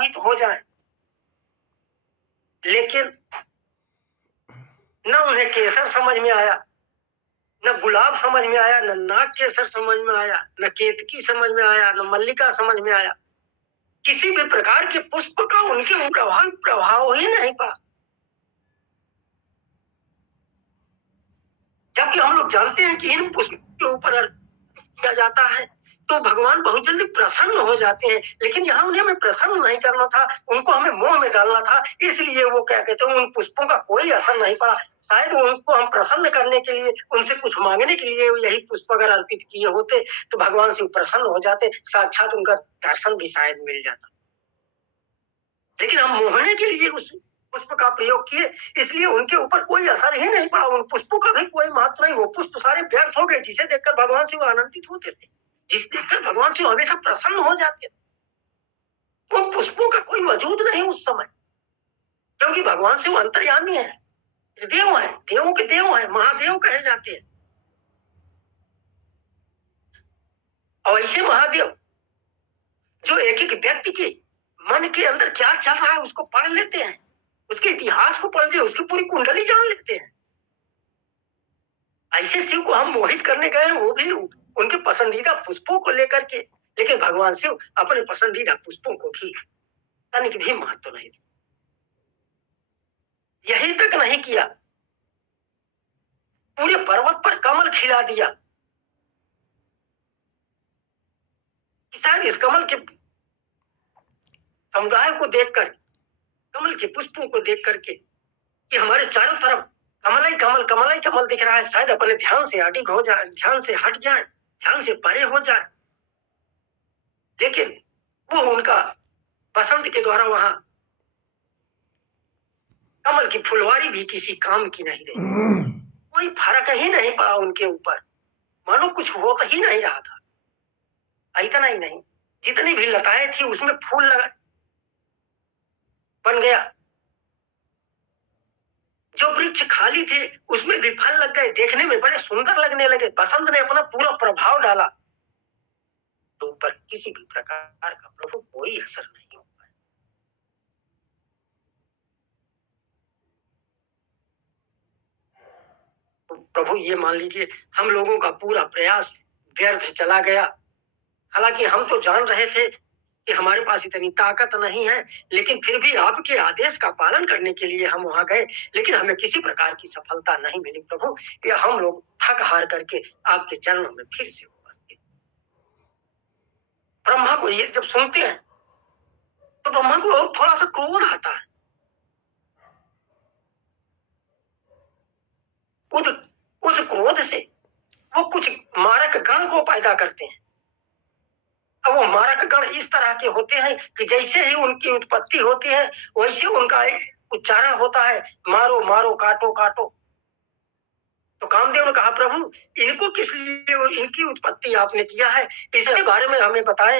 मोहित हो जाए, लेकिन न उन्हें केसर समझ में आया, न गुलाब समझ में आया, न नाग केसर समझ में आया, न केतकी समझ में आया, न मल्लिका समझ में आया। किसी भी प्रकार के पुष्प का उनके प्रभाव ही नहीं पड़ा। जबकि हम लोग जानते हैं कि इन पुष्प के ऊपर किया जाता है तो भगवान बहुत जल्दी प्रसन्न हो जाते हैं, लेकिन यहाँ उन्हें हमें प्रसन्न नहीं करना था, उनको हमें मोह में डालना था, इसलिए वो क्या कहते हैं, उन पुष्पों का कोई असर नहीं पड़ा। शायद उनको हम प्रसन्न करने के लिए, उनसे कुछ मांगने के लिए यही पुष्प अगर अर्पित किए होते तो भगवान से प्रसन्न हो जाते, साक्षात उनका दर्शन भी शायद मिल जाता। लेकिन हम मोहने के लिए उस पुष्प का प्रयोग किए, इसलिए उनके ऊपर कोई असर ही नहीं पड़ा, उन पुष्पों का भी कोई महत्व नहीं, वो पुष्प सारे व्यर्थ हो गए, जिसे देखकर भगवान शिव आनंदित होते थे, जिसे देखकर भगवान शिव हमेशा प्रसन्न हो जाते थे। उन पुष्पों का कोई वजूद नहीं उस समय, क्योंकि भगवान शिव अंतर्यामी है, देव है, देवों के देव है, महादेव कहे जाते हैं। और ऐसे महादेव जो एक एक व्यक्ति के मन के अंदर क्या चल रहा है उसको पढ़ लेते हैं, उसके इतिहास को पढ़ लेते हैं, उसकी पूरी कुंडली जान लेते हैं। ऐसे शिव को हम मोहित करने गए, वो भी उनके पसंदीदा पुष्पों को लेकर के, लेकिन भगवान शिव अपने पसंदीदा पुष्पों को भी तनिक भी महत्व नहीं दिया। यही तक नहीं किया, पूरे पर्वत पर कमल खिला दिया कि शायद इस कमल के समुदाय को देखकर, कमल के पुष्पों को देख करके कि हमारे चारों तरफ कमल ही कमल, कमल ही कमल दिख रहा है, शायद अपने ध्यान से अडिग हो जाए, ध्यान से हट जाए, ध्यान से परे हो जाए। लेकिन वो उनका बसंत के द्वारा वहां कमल की फुलवारी भी किसी काम की नहीं रही, कोई फर्क ही नहीं पड़ा उनके ऊपर, मानो कुछ हो ही नहीं रहा था। इतना ही नहीं, जितनी भी लताएं थी उसमें फूल लगा बन गया, जो वृक्ष खाली थे उसमें भी फल लग गए, देखने में बड़े सुंदर लगने लगे। बसंत ने अपना पूरा प्रभाव डाला, तो ऊपर किसी भी प्रकार का प्रभु कोई असर नहीं हो पाया। तो प्रभु ये मान लीजिए हम लोगों का पूरा प्रयास व्यर्थ चला गया। हालांकि हम तो जान रहे थे कि हमारे पास इतनी ताकत नहीं है, लेकिन फिर भी आपके आदेश का पालन करने के लिए हम वहां गए, लेकिन हमें किसी प्रकार की सफलता नहीं मिली प्रभु। कि हम लोग थक हार करके आपके चरणों में फिर से उपस्थित। ब्रह्मा को ये जब सुनते हैं तो ब्रह्मा को थोड़ा सा क्रोध आता है, उस क्रोध से वो कुछ मारक गण को पैदा करते हैं। अब वो मारक गण इस तरह के होते हैं कि जैसे ही उनकी उत्पत्ति होती है वैसे उनका उच्चारण होता है, मारो मारो काटो काटो। तो कामदेव ने कहा प्रभु इनको किस लिए, इनकी उत्पत्ति आपने किया है, इसके बारे में हमें बताएं।